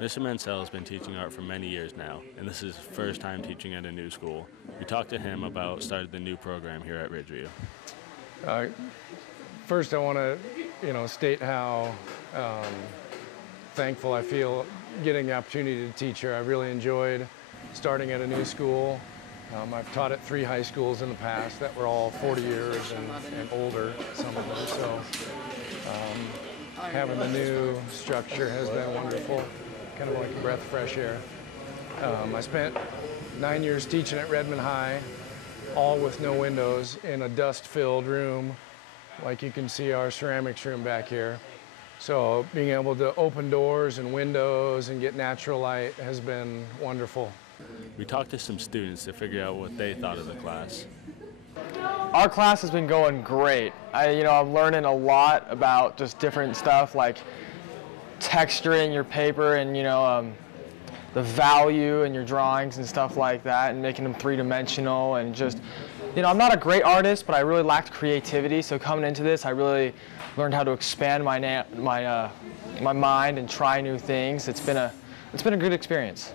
Mr. Mansell has been teaching art for many years now, and this is his first time teaching at a new school. We talked to him about starting the new program here at Ridgeview. First, I want to, state how thankful I feel getting the opportunity to teach here. I really enjoyed starting at a new school. I've taught at 3 high schools in the past that were all 40 years and older, some of them. So having the new structure has been wonderful, kind of like a breath of fresh air. I spent 9 years teaching at Redmond High, all with no windows in a dust-filled room, like you can see our ceramics room back here. So being able to open doors and windows and get natural light has been wonderful. We talked to some students to figure out what they thought of the class. Our class has been going great. I'm learning a lot about just different stuff like texturing your paper and the value in your drawings and stuff like that, and making them 3-dimensional, and just I'm not a great artist, but I really lacked creativity. So coming into this, I really learned how to expand my mind and try new things. It's been a good experience.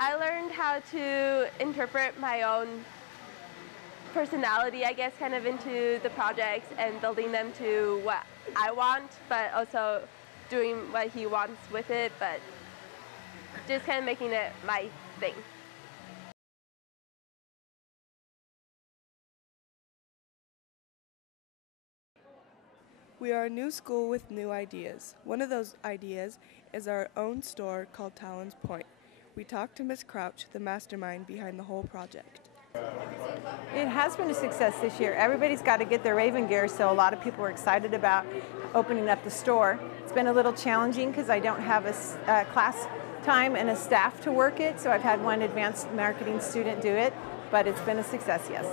I learned how to interpret my own personality, I guess, kind of into the projects and building them to what I want, but also doing what he wants with it, but just kind of making it my thing. We are a new school with new ideas. One of those ideas is our own store called Talon's Point. We talked to Ms. Crouch, the mastermind behind the whole project. It has been a success this year. Everybody's got to get their Raven gear, so a lot of people are excited about opening up the store. It's been a little challenging because I don't have a class time and a staff to work it, so I've had one advanced marketing student do it, but it's been a success, yes.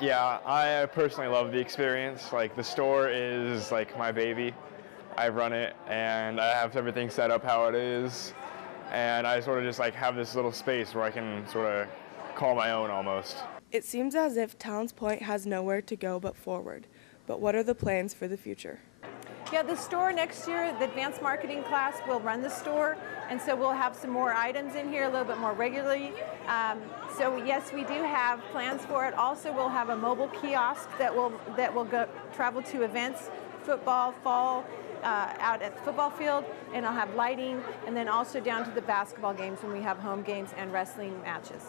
Yeah, I personally love the experience. Like, the store is like my baby. I run it and I have everything set up how it is, and I sort of just have this little space where I can sort of call my own almost. It seems as if Talon's Point has nowhere to go but forward. But what are the plans for the future? Yeah, the store next year, the advanced marketing class will run the store, and so we'll have some more items in here a little bit more regularly. So yes, we do have plans for it. Also, we'll have a mobile kiosk that will travel to events, football, fall, out at the football field, and I'll have lighting, and then also down to the basketball games when we have home games and wrestling matches.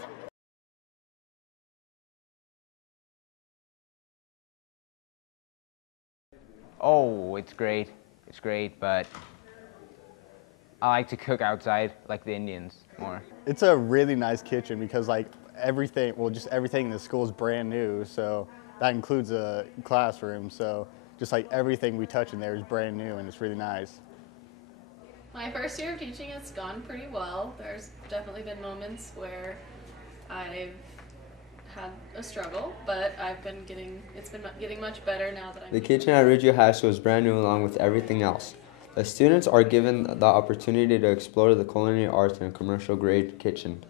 Oh, it's great. It's great, but I like to cook outside like the Indians more. It's a really nice kitchen because everything, just everything in the school is brand new, so that includes a classroom, so just everything we touch in there is brand new and it's really nice. My first year of teaching has gone pretty well. There's definitely been moments where I've had a struggle, but it's been getting much better now that I'm... The kitchen at Ridgeview High School is brand new along with everything else. The students are given the opportunity to explore the culinary arts in a commercial grade kitchen.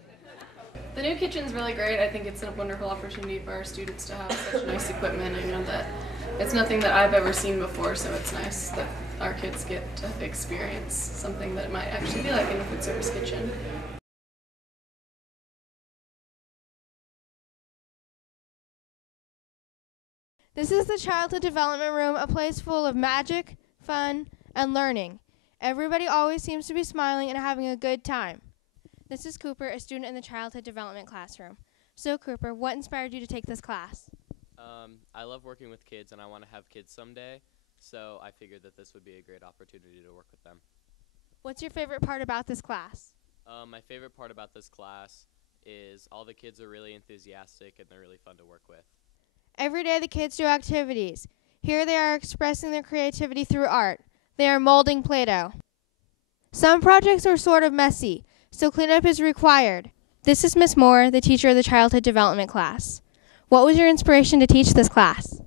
The new kitchen's really great. I think it's a wonderful opportunity for our students to have such nice equipment. I know that it's nothing that I've ever seen before, so it's nice that our kids get to experience something that it might actually be like in a food service kitchen. This is the Childhood Development Room, a place full of magic, fun, and learning. Everybody always seems to be smiling and having a good time. This is Cooper, a student in the Childhood Development classroom. So Cooper, what inspired you to take this class? I love working with kids and I want to have kids someday, so I figured that this would be a great opportunity to work with them. What's your favorite part about this class? My favorite part about this class is all the kids are really enthusiastic and they're really fun to work with. Every day the kids do activities. Here they are expressing their creativity through art. They are molding Play-Doh. Some projects are sort of messy, so cleanup is required. This is Miss Moore, the teacher of the Childhood Development class. What was your inspiration to teach this class?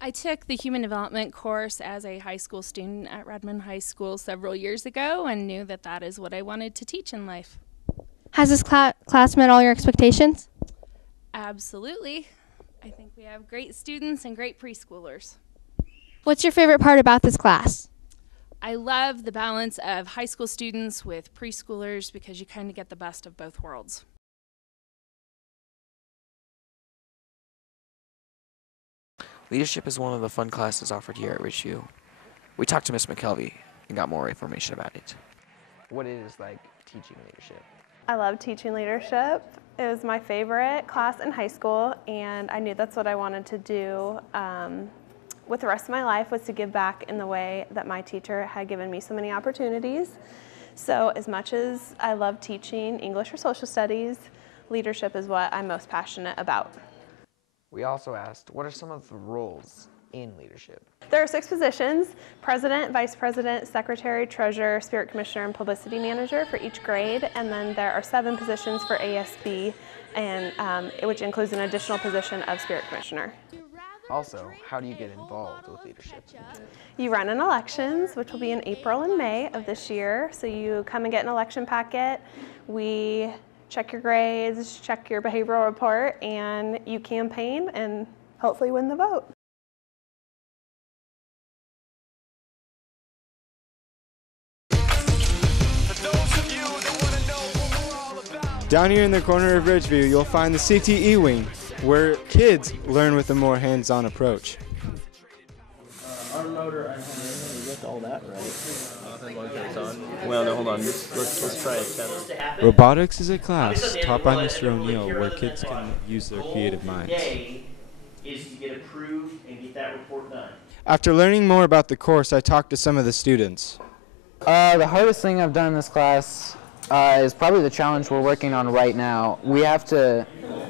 I took the Human Development course as a high school student at Redmond High School several years ago and knew that that is what I wanted to teach in life. Has this class met all your expectations? Absolutely. I think we have great students and great preschoolers. What's your favorite part about this class? I love the balance of high school students with preschoolers because you kind of get the best of both worlds. Leadership is one of the fun classes offered here at Ridgeview. We talked to Miss McKelvey and got more information about it. What is like teaching leadership? I love teaching leadership. It was my favorite class in high school, and I knew that's what I wanted to do with the rest of my life, was to give back in the way that my teacher had given me so many opportunities. So as much as I love teaching English or social studies, leadership is what I'm most passionate about. We also asked, what are some of the roles in leadership? There are 6 positions: president, vice president, secretary, treasurer, spirit commissioner, and publicity manager for each grade. And then there are 7 positions for ASB, and which includes an additional position of spirit commissioner. Also, how do you get involved with leadership? You run in elections, which will be in April and May of this year. So you come and get an election packet. We check your grades, check your behavioral report, and you campaign and hopefully win the vote. Down here in the corner of Ridgeview, you'll find the CTE wing, where kids learn with a more hands-on approach. Our motor, I get all that right. Well, no, hold on. Let's try it. Robotics is a class taught by Mr. O'Neill where kids can use their creative minds. Is to get approved and get that report done. After learning more about the course, I talked to some of the students. The hardest thing I've done in this class is probably the challenge we're working on right now. We have to,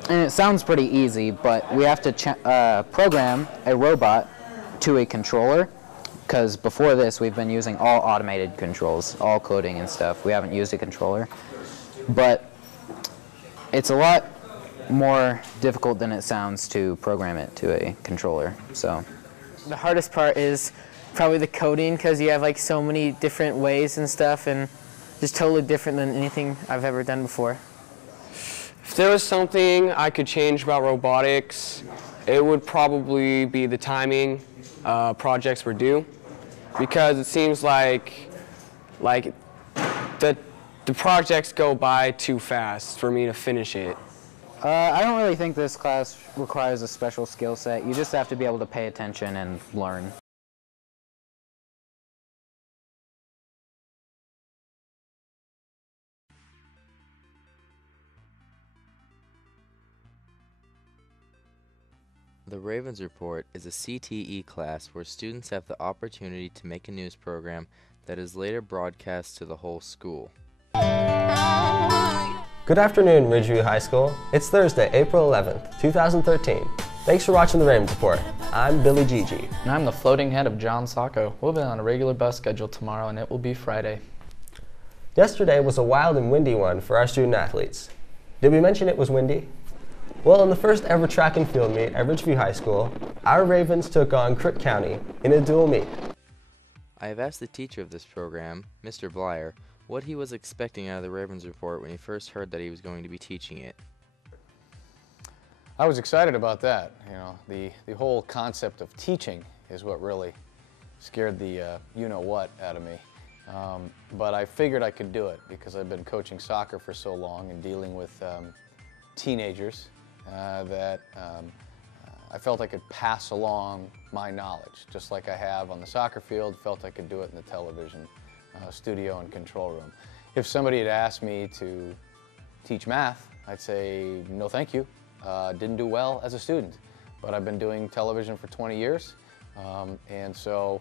and it sounds pretty easy, but we have to program a robot to a controller, because before this we've been using all automated controls, all coding and stuff. We haven't used a controller, but it's a lot more difficult than it sounds to program it to a controller. So the hardest part is probably the coding, because you have like so many different ways and stuff, and just totally different than anything I've ever done before. If there was something I could change about robotics, it would probably be the timing projects were due, because it seems like the projects go by too fast for me to finish it. I don't really think this class requires a special skill set. You just have to be able to pay attention and learn. The Ravens Report is a CTE class where students have the opportunity to make a news program that is later broadcast to the whole school. Good afternoon, Ridgeview High School. It's Thursday, April 11th, 2013. Thanks for watching the Ravens Report. I'm Billy Gigi. And I'm the floating head of John Sacco. We'll be on a regular bus schedule tomorrow, and it will be Friday. Yesterday was a wild and windy one for our student athletes. Did we mention it was windy? Well, in the first ever track and field meet at Ridgeview High School, our Ravens took on Crook County in a dual meet. I have asked the teacher of this program, Mr. Blyer, what he was expecting out of the Ravens Report when he first heard that he was going to be teaching it. I was excited about that. You know, the whole concept of teaching is what really scared the you-know-what out of me. But I figured I could do it because I've been coaching soccer for so long and dealing with teenagers that I felt I could pass along my knowledge, just like I have on the soccer field, felt I could do it in the television studio and control room. If somebody had asked me to teach math, I'd say, no thank you. Didn't do well as a student, but I've been doing television for 20 years, and so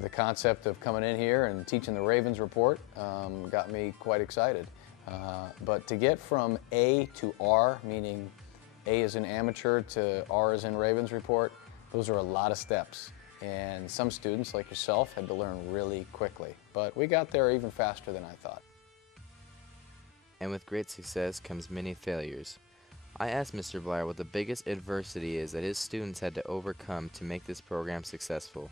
the concept of coming in here and teaching the Ravens Report got me quite excited. But to get from A to R, meaning A is in amateur to R is in Ravens Report, those are a lot of steps. And some students, like yourself, had to learn really quickly. But we got there even faster than I thought. And with great success comes many failures. I asked Mr. Blyer what the biggest adversity is that his students had to overcome to make this program successful.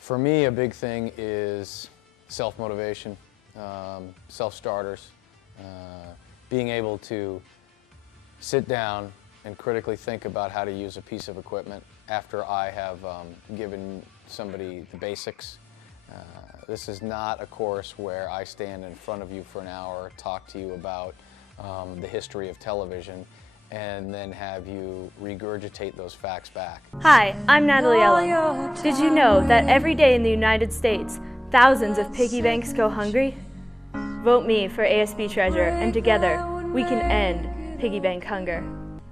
For me, a big thing is self-motivation, self-starters, being able to sit down and critically think about how to use a piece of equipment after I have given somebody the basics, This is not a course where I stand in front of you for an hour, talk to you about the history of television, and then have you regurgitate those facts back. Hi, I'm Natalie Ellen. Did you know that every day in the United States, thousands of piggy banks go hungry? Vote me for ASB Treasurer, and together we can end piggy bank hunger.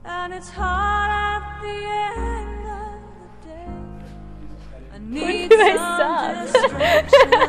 And it's hard at the end of the day. When do I stop?